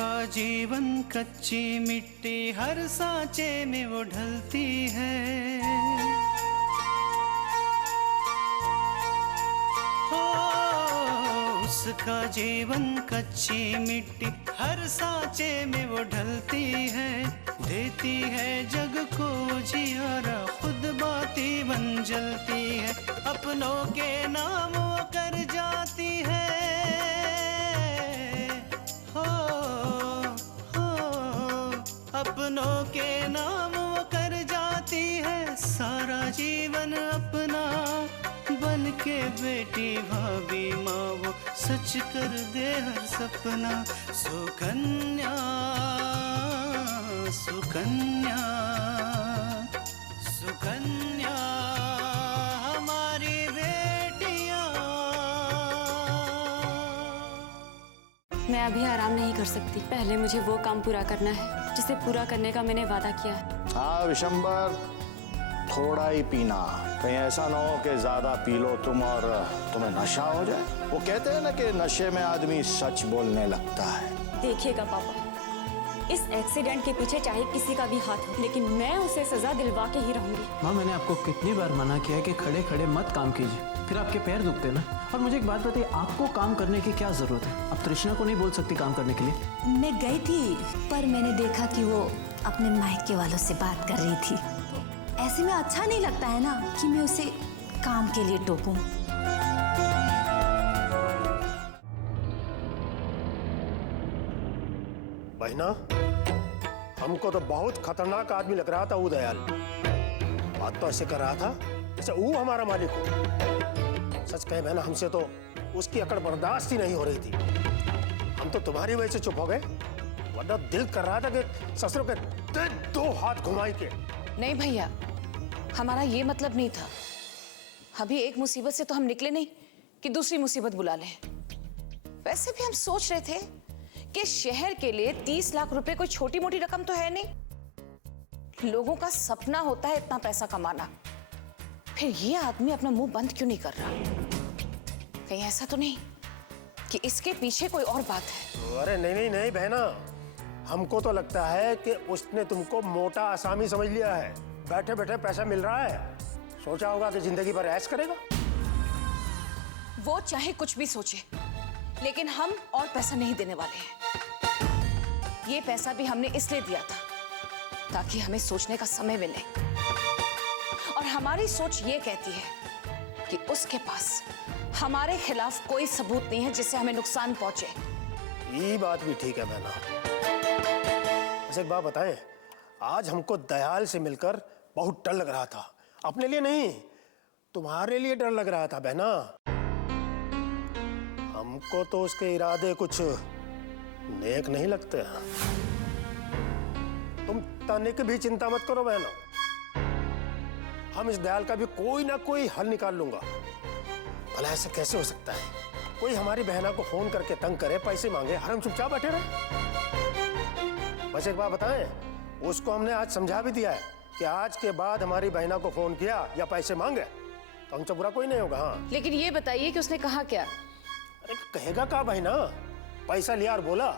उसका जीवन कच्ची मिट्टी हर सांचे में वो ढलती है। उसका जीवन कच्ची मिट्टी हर सांचे में वो ढलती है। देती है जग को जियारा, खुद बाती बन जलती है। अपनों के नाम वो कर जाती है। हो अपनों के नाम वो कर जाती है। सारा जीवन अपना बन के बेटी भाभी माँ वो सच कर दे हर सपना। सुकन्या सुकन्या सुकन्या हमारी बेटियाँ। मैं अभी आराम नहीं कर सकती, पहले मुझे वो काम पूरा करना है जिसे पूरा करने का मैंने वादा किया है। हाँ विशंबर, थोड़ा ही पीना, कहीं ऐसा ना हो कि ज्यादा पी लो तुम और तुम्हें नशा हो जाए। वो कहते हैं ना कि नशे में आदमी सच बोलने लगता है। देखिएगा पापा, इस एक्सीडेंट के पीछे चाहे किसी का भी हाथ हो, लेकिन मैं उसे सजा दिलवा के ही रहूंगी। माँ, मैंने आपको कितनी बार मना किया है कि खड़े खड़े मत काम कीजिए, फिर आपके पैर दुखते ना। और मुझे एक बात बताइए, आपको काम करने की क्या जरूरत है? आप तृष्णा को नहीं बोल सकती काम करने के लिए? मैं गई थी, पर मैंने देखा कि वो अपने मायके वालों से बात कर रही थी। ऐसे में अच्छा नहीं लगता है ना कि मैं उसे काम के लिए टोकूं। बहना, हमको तो बहुत खतरनाक आदमी लग रहा था वो दयाल। बात तो ऐसे कर रहा था जैसे वो हमारा मालिक हो। सच कहे बहना, हमसे तो उसकी अकड़ बर्दाश्त ही नहीं हो रही थी। हम तो तुम्हारी वजह से चुप हो गए, वरना दिल कर रहा था कि ससुर के दो हाथ घुमाई के। नहीं भैया, हमारा ये मतलब नहीं था। अभी एक मुसीबत से तो हम निकले नहीं कि दूसरी मुसीबत बुला लें। वैसे भी हम सोच रहे थे कि शहर के लिए 30 लाख रुपए कोई छोटी मोटी रकम तो है नहीं। लोगों का सपना होता है इतना पैसा कमाना। फिर ये आदमी अपना मुंह बंद क्यों नहीं कर रहा? कहीं ऐसा तो नहीं कि इसके पीछे कोई और बात है? अरे नहीं नहीं नहीं बहना, हमको तो लगता है कि उसने तुमको मोटा आसामी समझ लिया है। बैठे बैठे पैसा मिल रहा है, सोचा होगा कि जिंदगी भर ऐश करेगा। वो चाहे कुछ भी सोचे, लेकिन हम और पैसा नहीं देने वाले हैं। ये पैसा भी हमने इसलिए दिया था ताकि हमें सोचने का समय मिले। और हमारी सोच ये कहती है कि उसके पास हमारे खिलाफ कोई सबूत नहीं है जिससे हमें नुकसान पहुंचे। ये बात भी ठीक है बहना। वैसे एक बात बताएं, आज हमको दयाल से मिलकर बहुत डर लग रहा था। अपने लिए नहीं, तुम्हारे लिए डर लग रहा था बहना। हमको तो उसके इरादे कुछ नेक नहीं लगते। तुम तनिक भी चिंता मत करो बहना, हम इस दयाल का भी कोई ना कोई हल निकाल लूंगा। भला ऐसे कैसे हो सकता है कोई हमारी बहना को फोन करके तंग करे, पैसे मांगे और हम चुपचाप बैठे रहे? बस एक बात बताएं, उसको हमने आज समझा भी दिया है कि आज के बाद हमारी बहना को फोन किया या पैसे मांगे तो हमसे बुरा कोई नहीं होगा। हाँ, लेकिन ये बताइए कि उसने कहा क्या? अरे कहेगा क्या बहना, पैसा लिया और बोला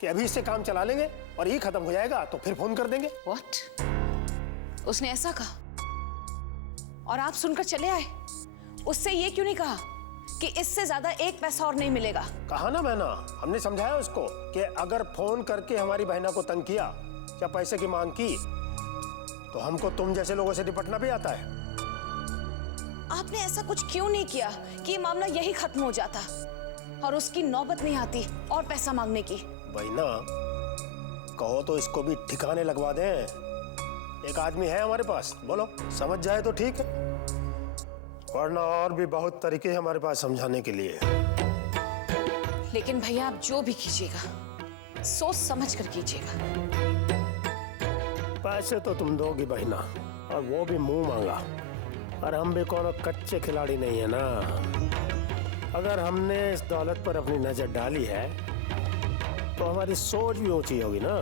कि अभी इससे काम चला लेंगे और ये खत्म हो जाएगा तो फिर फोन कर देंगे। व्हाट? उसने ऐसा कहा और आप सुनकर चले आए? उससे ये क्यों नहीं कहा कि इससे ज्यादा एक पैसा और नहीं मिलेगा? कहा ना बहना, हमने समझाया उसको कि अगर फोन करके हमारी बहना को तंग किया या पैसे की मांग की तो हमको तुम जैसे लोगों से निपटना भी आता है। आपने ऐसा कुछ क्यों नहीं किया कि ये मामला यही खत्म हो जाता और उसकी नौबत नहीं आती और पैसा मांगने की? बहना, कहो तो इसको भी ठिकाने लगवा दें। एक आदमी है हमारे पास, बोलो समझ जाए तो ठीक है, वरना और भी बहुत तरीके हैं हमारे पास समझाने के लिए। लेकिन भैया, आप जो भी कीजिएगा सोच समझ कर कीजिएगा। पैसे तो तुम दोगी बहना, और वो भी मुंह मांगा, और हम भी कोनो कच्चे खिलाड़ी नहीं है ना। अगर हमने इस दौलत पर अपनी नजर डाली है तो हमारी सोच भी ऊंची होगी ना।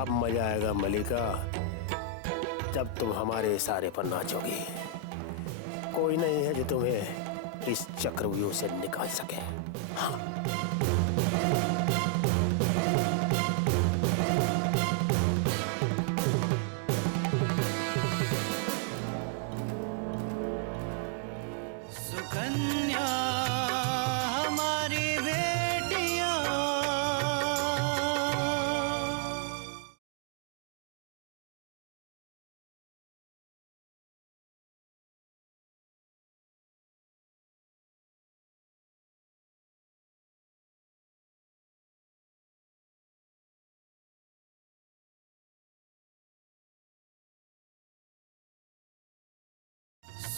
अब मजा आएगा मलिका, जब तुम हमारे इशारे पर नाचोगी। कोई नहीं है जो तुम्हें इस चक्रव्यूह से निकाल सके। हाँ।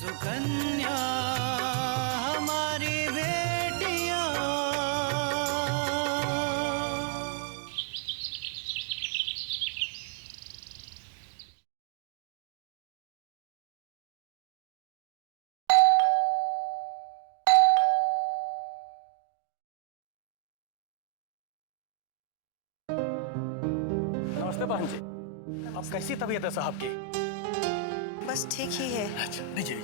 सुकन्या हमारी बेटियां। नमस्ते बहन जी। अब कैसी तबीयत है साहब की? बस ठीक ही है। अच्छा लीजिए।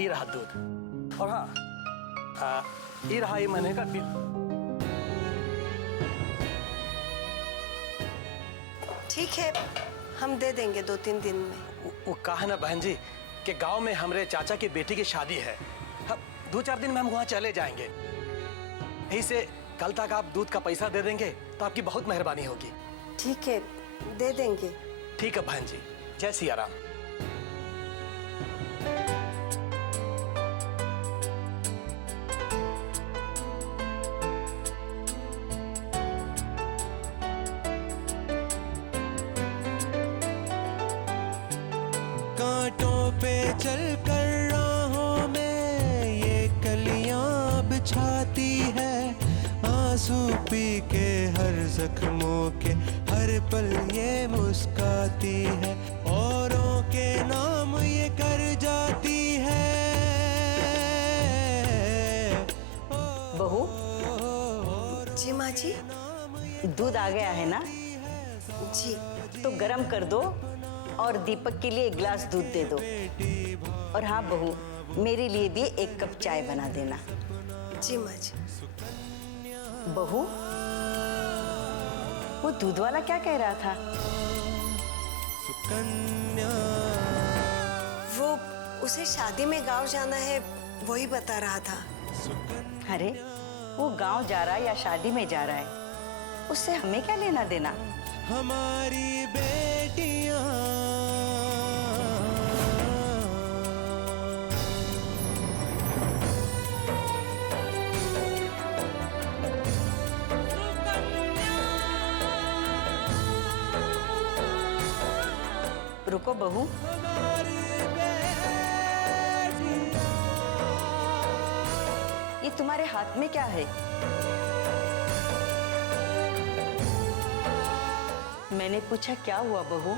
ये रहा दूध और हाँ ये रहा ये महीने का बिल। ठीक है, हम दे देंगे 2-3 दिन में। वो कहा है ना बहन जी कि गांव में हमारे चाचा की बेटी की शादी है। हम 2-4 दिन में हम वहां चले जाएंगे। यही से कल तक आप दूध का पैसा दे देंगे तो आपकी बहुत मेहरबानी होगी। ठीक है, दे देंगे। ठीक है बहन जी, जय सिया राम। कांटों पे चल कर राहों में ये कलियां बिछाती है, आंसू पी के हर जख्मों के हर पल ये मुस्काती है, औरों के नाम ये कर जाती है। बहू, जी माँ जी। दूध आ गया है ना? जी। तो गरम कर दो और दीपक के लिए 1 गिलास दूध दे दो। और हाँ बहू, मेरे लिए भी 1 कप चाय बना देना। जी माँ जी। बहू, वो दूध वाला क्या कह रहा था? वो उसे शादी में गांव जाना है, वही बता रहा था। अरे वो गांव जा रहा है या शादी में जा रहा है, उससे हमें क्या लेना देना? हमारी बेटियां। रुको बहू, ये तुम्हारे हाथ में क्या है? मैंने पूछा क्या हुआ बहू?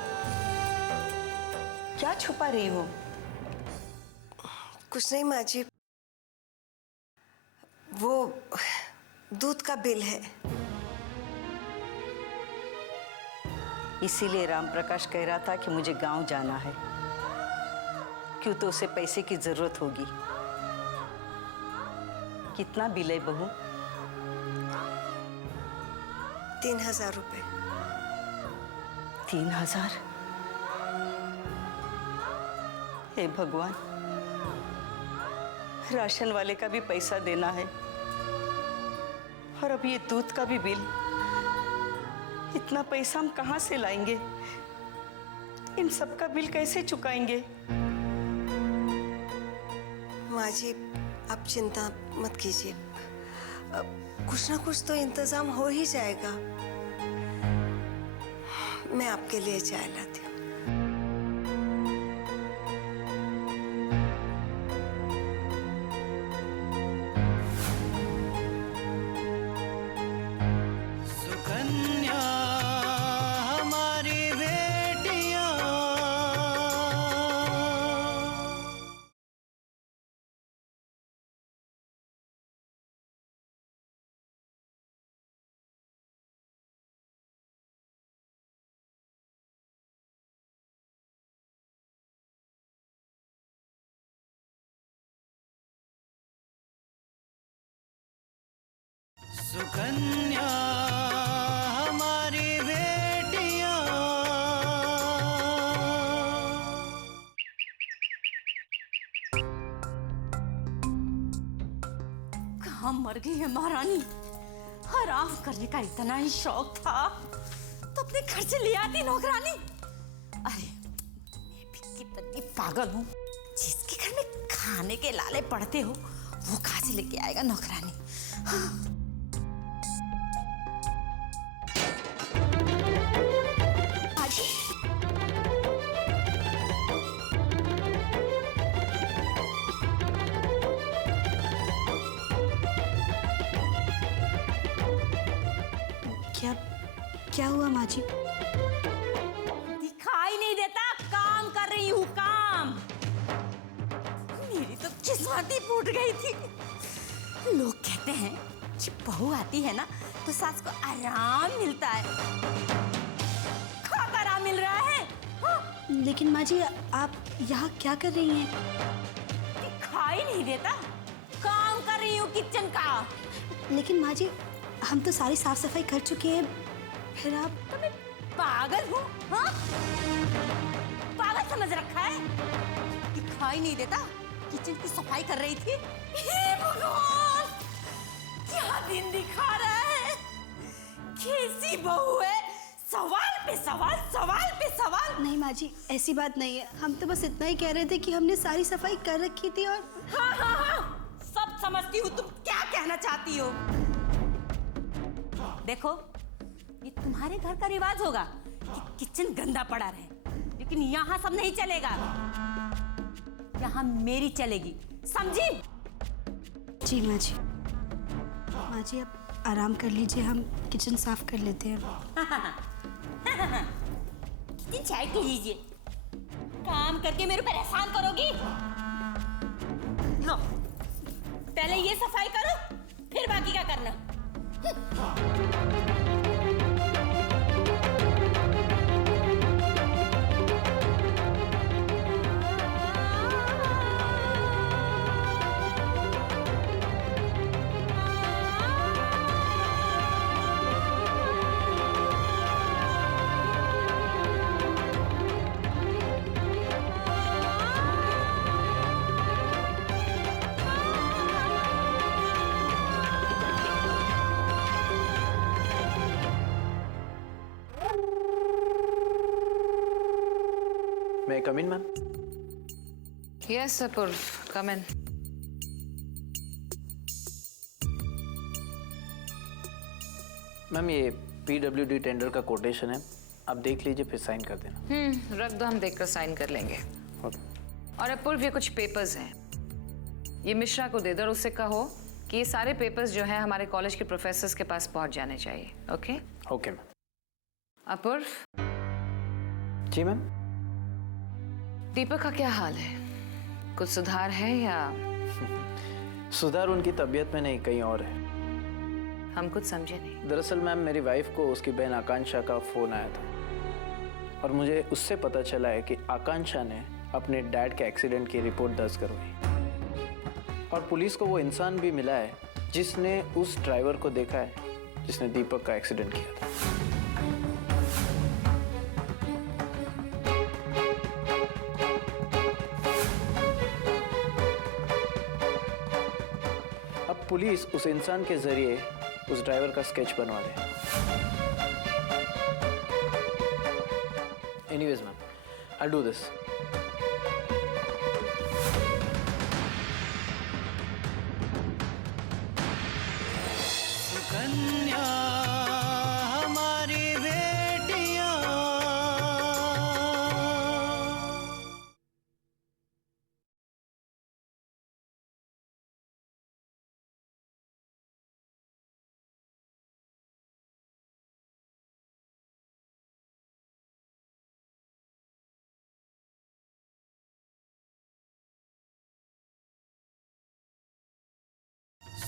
क्या छुपा रही हो? कुछ नहीं माँ जी, वो दूध का बिल है। इसीलिए राम प्रकाश कह रहा था कि मुझे गांव जाना है, क्यों तो उसे पैसे की जरूरत होगी। कितना बिल है बहू? 3000 रुपए। 3000? हे भगवान, राशन वाले का भी पैसा देना है और अब ये दूध का भी बिल। इतना पैसा हम कहाँ से लाएंगे? इन सब का बिल कैसे चुकाएंगे? माँ जी, आप चिंता मत कीजिए, कुछ ना कुछ तो इंतजाम हो ही जाएगा। मैं आपके लिए चाय लाती हूँ। सुकन्या हमारी बेटियां। सुकन्या हमारी बेटियां। कहाँ मर गई है महारानी? आराम करने का इतना ही शौक था तो अपने घर से ले आती नौकरानी। अरे मैं भी कितनी पागल हूँ, जिसके घर में खाने के लाले पड़ते हो वो कहाँ से लेके आएगा नौकरानी? हाँ। क्या क्या हुआ माँ जी? दिखाई नहीं देता, काम कर रही हूँ काम। मेरी तो किस्मत ही फूट गई थी। लोग कहते हैं कि बहू आती है ना तो सास को आराम मिलता है। खाक आराम मिल रहा है। हाँ? लेकिन माँ जी आप यहाँ क्या कर रही हैं? दिखाई नहीं देता, काम कर रही हूँ किचन का। लेकिन माँ जी हम तो सारी साफ सफाई कर चुके हैं, फिर आप? तो मैं पागल हूँ? हाँ? पागल समझ रखा है? दिखाई नहीं देता, किचन की सफाई कर रही थी। हे भगवान, क्या दिन दिखा रहा है। कैसी बहू है, सवाल पे सवाल, सवाल पे सवाल। नहीं माँ जी ऐसी बात नहीं है, हम तो बस इतना ही कह रहे थे कि हमने सारी सफाई कर रखी थी और। हाँ हाँ हाँ, सब समझती हूँ तुम क्या कहना चाहती हो। देखो, ये तुम्हारे घर का रिवाज होगा कि किचन गंदा पड़ा रहे, लेकिन यहाँ सब नहीं चलेगा। यहाँ मेरी चलेगी, समझी? जी माँ जी। माँ जी आप आराम कर लीजिए, हम किचन साफ कर लेते हैं। किचन चाय के लीजिए, काम करके मेरे पर एहसान करोगी? लो, पहले ये सफाई करो, फिर बाकी का करना। मैं come in ma'am? Yes Apoorv, come in. Ma'am ये PWD टेंडर का कोटेशन है, आप देख लीजिए फिर साइन कर देना। रख दो, हम देखकर साइन कर लेंगे। और अपूर्व ये कुछ पेपर्स हैं, ये मिश्रा को दे दो और उससे कहो कि ये सारे पेपर्स जो हैं हमारे कॉलेज के प्रोफेसर्स के पास पहुंच जाने चाहिए। Okay okay ma'am. Apoorv. Ji ma'am. Deepak का क्या हाल है, कुछ सुधार है या? सुधार उनकी तबीयत में नहीं, कहीं और है। हम कुछ समझे नहीं। दरअसल मैम मेरी वाइफ को उसकी बहन आकांक्षा का फोन आया था और मुझे उससे पता चला है कि आकांक्षा ने अपने डैड के एक्सीडेंट की रिपोर्ट दर्ज करवाई और पुलिस को वो इंसान भी मिला है जिसने उस ड्राइवर को देखा है जिसने दीपक का एक्सीडेंट किया था। अब पुलिस उस इंसान के जरिए उस ड्राइवर का स्केच बनवा रहे हैं। Anyways ma'am, I do this. Sukanya हमारी बेटियां।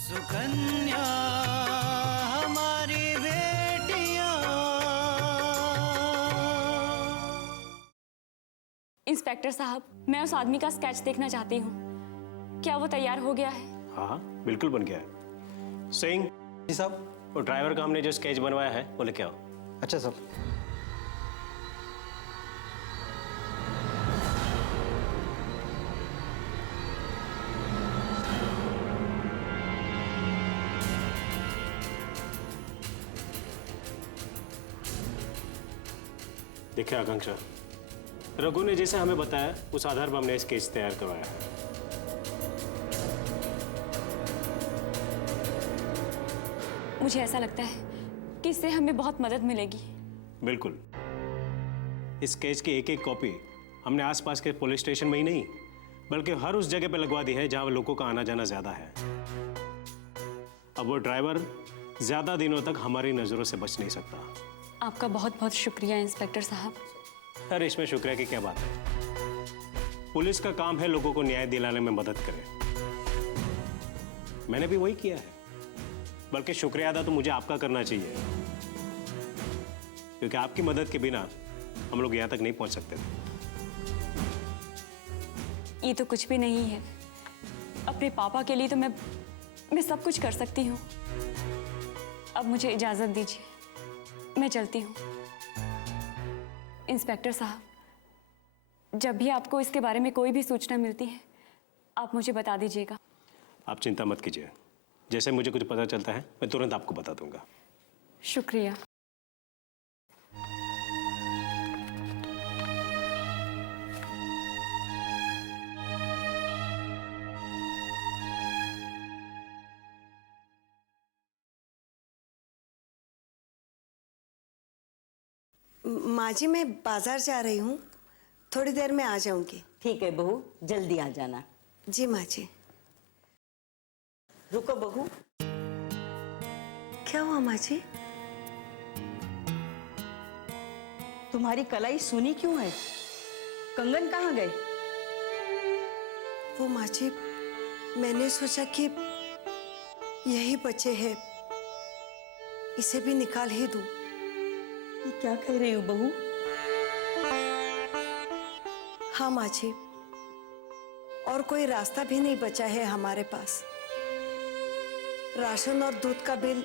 सुकन्या हमारी बेटियां। इंस्पेक्टर साहब, मैं उस आदमी का स्केच देखना चाहती हूँ। क्या वो तैयार हो गया है? हाँ बिल्कुल बन गया है। सिंह जी साहब। वो ड्राइवर का हमने जो स्केच बनवाया है वो लेके आओ। अच्छा साहब। देखिए आकांक्षा, रघु ने जैसे हमें बताया उस आधार पर हमने स्केच तैयार करवाया है। मुझे ऐसा लगता है कि इससे हमें बहुत मदद मिलेगी। बिल्कुल। इस स्केच की एक एक कॉपी हमने आसपास के पुलिस स्टेशन में ही नहीं बल्कि हर उस जगह पे लगवा दी है जहां लोगों का आना जाना ज्यादा है। अब वो ड्राइवर ज्यादा दिनों तक हमारी नजरों से बच नहीं सकता। आपका बहुत बहुत शुक्रिया इंस्पेक्टर साहब। अरे इसमें शुक्रिया की क्या बात है? पुलिस का काम है लोगों को न्याय दिलाने में मदद करे। मैंने भी वही किया है, बल्कि शुक्रिया अदा तो मुझे आपका करना चाहिए, क्योंकि आपकी मदद के बिना हम लोग यहां तक नहीं पहुंच सकते थे। ये तो कुछ भी नहीं है। अपने पापा के लिए तो मैं सब कुछ कर सकती हूँ। अब मुझे इजाजत दीजिए, मैं चलती हूँ। इंस्पेक्टर साहब, जब भी आपको इसके बारे में कोई भी सूचना मिलती है आप मुझे बता दीजिएगा। आप चिंता मत कीजिए, जैसे मुझे कुछ पता चलता है मैं तुरंत आपको बता दूंगा। शुक्रिया। माँ जी, मैं बाजार जा रही हूँ, थोड़ी देर में आ जाऊंगी। ठीक है बहू, जल्दी आ जाना। जी माँ जी। रुको बहू। क्या हुआ माँ जी? तुम्हारी कलाई सूनी क्यों है? कंगन कहाँ गए? वो माँ जी, मैंने सोचा कि यही बचे हैं, इसे भी निकाल ही दूं। ये क्या कह रही हो बहू? हाँ माँ जी, और कोई रास्ता भी नहीं बचा है हमारे पास। राशन और दूध का बिल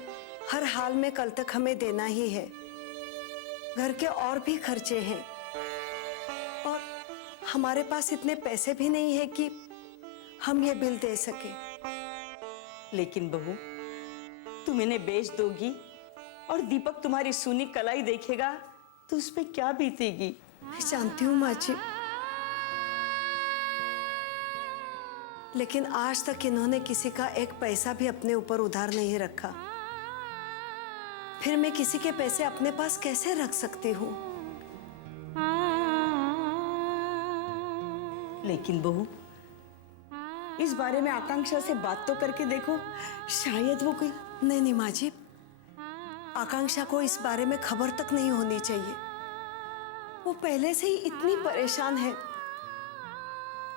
हर हाल में कल तक हमें देना ही है। घर के और भी खर्चे हैं और हमारे पास इतने पैसे भी नहीं है कि हम ये बिल दे सके। लेकिन बहू, तुम इन्हें बेच दोगी और दीपक तुम्हारी सूनी कलाई देखेगा तो उस पे क्या बीतेगी? मैं जानती हूँ माँ जी, लेकिन आज तक इन्होंने किसी का एक पैसा भी अपने ऊपर उधार नहीं रखा। फिर मैं किसी के पैसे अपने पास कैसे रख सकती हूँ? लेकिन बहू, इस बारे में आकांक्षा से बात तो करके देखो, शायद वो कोई। नहीं माँ जी, आकांक्षा को इस बारे में खबर तक नहीं होनी चाहिए। वो पहले से ही इतनी परेशान है,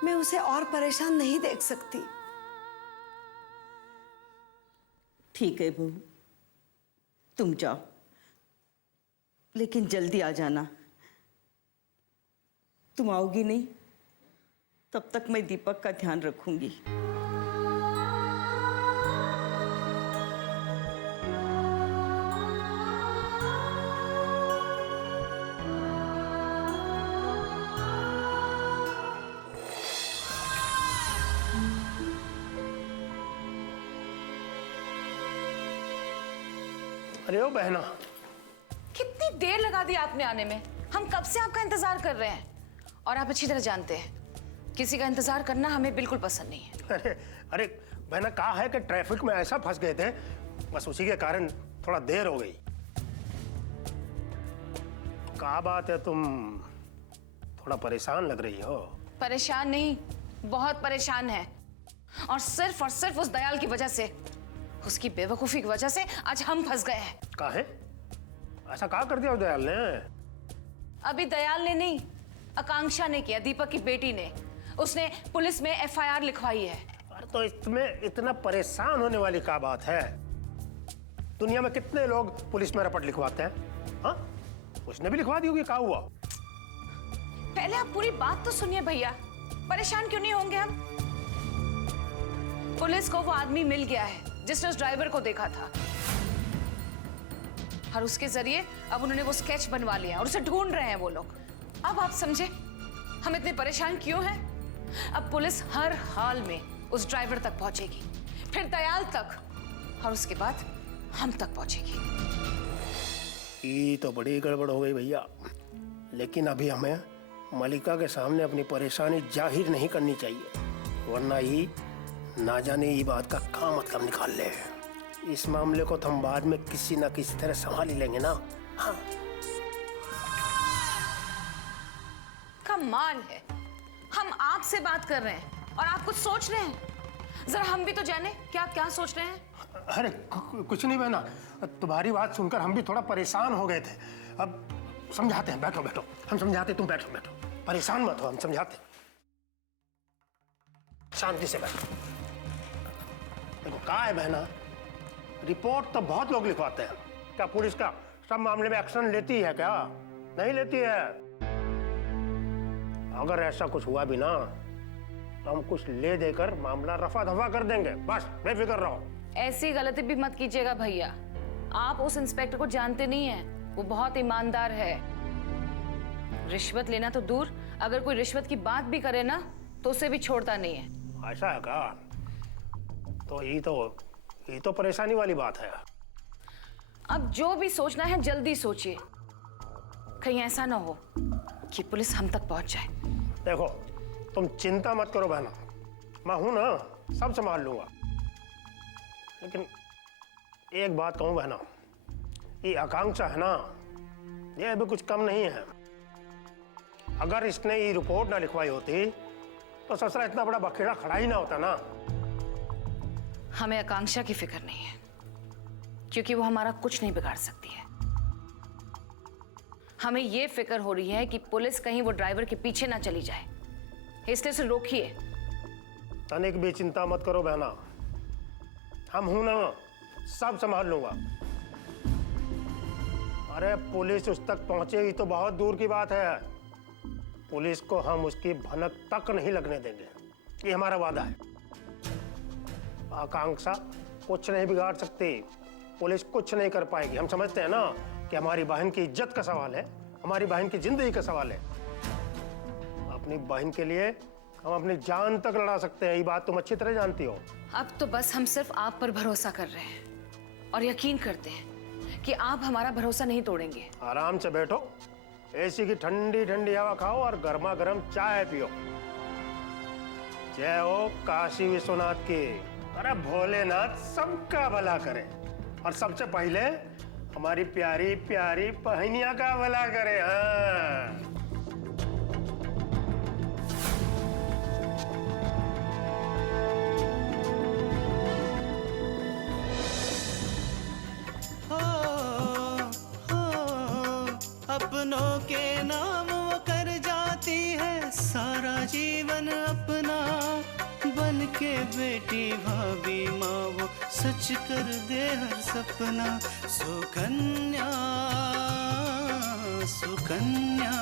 मैं उसे और परेशान नहीं देख सकती। ठीक है बहू, तुम जाओ, लेकिन जल्दी आ जाना। तुम आओगी नहीं तब तक मैं दीपक का ध्यान रखूंगी। अरे ओ बहना, कितनी देर लगा दी आपने आने में? हम कब से आपका इंतजार कर रहे हैं और आप अच्छी तरह जानते हैं किसी का इंतजार करना हमें बिल्कुल पसंद नहीं है। अरे बहना, कहा है कि ट्रैफिक में ऐसा फंस गए थे, बस उसी के कारण थोड़ा देर हो गई। क्या बात है, तुम थोड़ा परेशान लग रही हो। परेशान नहीं, बहुत परेशान है, और सिर्फ उस दयाल की वजह से, उसकी बेवकूफी की वजह से आज हम फंस गए हैं। काहे? ऐसा क्या कर दिया उस दयाल ने? अभी दयाल ने नहीं, आकांक्षा ने किया, दीपक की बेटी ने। उसने पुलिस में FIR लिखवाई है। अरे तो इसमें इतना परेशान होने वाली क्या बात है? दुनिया में कितने लोग पुलिस में रिपोर्ट लिखवाते हैं? हाँ, उसने भी लिखवा दी होगी। क्या हुआ? पहले आप पूरी बात तो सुनिए भैया, परेशान क्यों नहीं होंगे हम? पुलिस को वो आदमी मिल गया है जिसने उस ड्राइवर को देखा था, और उसके जरिए अब उन्होंने वो स्केच बनवा लिया और उसे ढूंढ रहे हैं वो लोग। अब आप समझे हम इतने परेशान क्यों हैं? अब पुलिस हर हाल में उस ड्राइवर तक पहुंचेगी, फिर दयाल तक, और उसके बाद हम तक पहुंचेगी। ये तो बड़ी गड़बड़ हो गई भैया। लेकिन अभी हमें मलिका के सामने अपनी परेशानी जाहिर नहीं करनी चाहिए, वरना ये ना जाने ये बात का क्या मतलब निकाल ले। इस मामले को तो हम बाद में किसी ना किसी तरह संभाल ही लेंगे ना। हाँ, कमाल है, हम आपसे बात कर रहे हैं और आप कुछ सोच रहे हैं। जरा हम भी तो जाने क्या क्या सोच रहे हैं। अरे कुछ नहीं बहना, तुम्हारी बात सुनकर हम भी थोड़ा परेशान हो गए थे। अब समझाते हैं, बैठो बैठो, हम समझाते, तुम बैठो बैठो, परेशान मत हो, हम समझाते। शांति से बैठो। देखो क्या है बहना, रिपोर्ट तो बहुत लोग लिखवाते हैं, क्या पुलिस का सब मामले में एक्शन लेती है क्या? नहीं लेती है। अगर ऐसा कुछ हुआ भी ना तो हम कुछ ले देकर मामला रफा दफा कर देंगे, बस बेफिक्र रहो। ऐसी गलती भी मत कीजिएगा भैया, आप उस इंस्पेक्टर को जानते नहीं हैं, वो बहुत ईमानदार है। रिश्वत लेना तो दूर, अगर कोई रिश्वत की बात भी करे ना तो उसे भी छोड़ता नहीं है। ऐसा है क्या? तो ये तो परेशानी वाली बात है। अब जो भी सोचना है जल्दी सोचिए, कहीं ऐसा ना हो कि पुलिस हम तक पहुंच जाए। देखो तुम चिंता मत करो बहना, मैं हूं ना, सब संभाल लूंगा। लेकिन एक बात कहूं बहना, ये आकांक्षा है ना, ये अभी कुछ कम नहीं है। अगर इसने ये रिपोर्ट ना लिखवाई होती तो ससुरा इतना बड़ा बखेड़ा खड़ा ही ना होता ना। हमें आकांक्षा की फिक्र नहीं है, क्योंकि वो हमारा कुछ नहीं बिगाड़ सकती है। हमें ये फिक्र हो रही है कि पुलिस कहीं वो ड्राइवर के पीछे ना चली जाए, इसलिए उसे रोकिए। तनिक भी चिंता मत करो बहना, हम हूं ना, सब संभाल लूंगा। अरे पुलिस उस तक पहुंचेगी तो बहुत दूर की बात है। पुलिस को हम उसकी भनक तक नहीं लगने देंगे, ये हमारा वादा है। आकांक्षा कुछ नहीं बिगाड़ सकती, पुलिस कुछ नहीं कर पाएगी। हम समझते हैं ना कि हमारी बहन की इज्जत का सवाल है, हमारी बहन की जिंदगी का सवाल है। अपनी बहन के लिए हम अपनी जान तक लड़ा सकते हैं, ये बात तुम अच्छी तरह जानती हो। अब तो बस हम सिर्फ आप पर भरोसा कर रहे हैं और यकीन करते हैं कि आप हमारा भरोसा नहीं तोड़ेंगे। आराम से बैठो, एसी की ठंडी ठंडी हवा खाओ और गर्मा गर्म चाय पियो। जय हो काशी विश्वनाथ की। अरे भोलेनाथ सबका भला करे, और सबसे पहले हमारी प्यारी प्यारी बहनिया का भला करे। हाँ अपनों के नाम वो कर जाती है सारा जीवन अपना, बन के बेटी भाभी माँ वो सच कर दे हर सपना। सुकन्या सुकन्या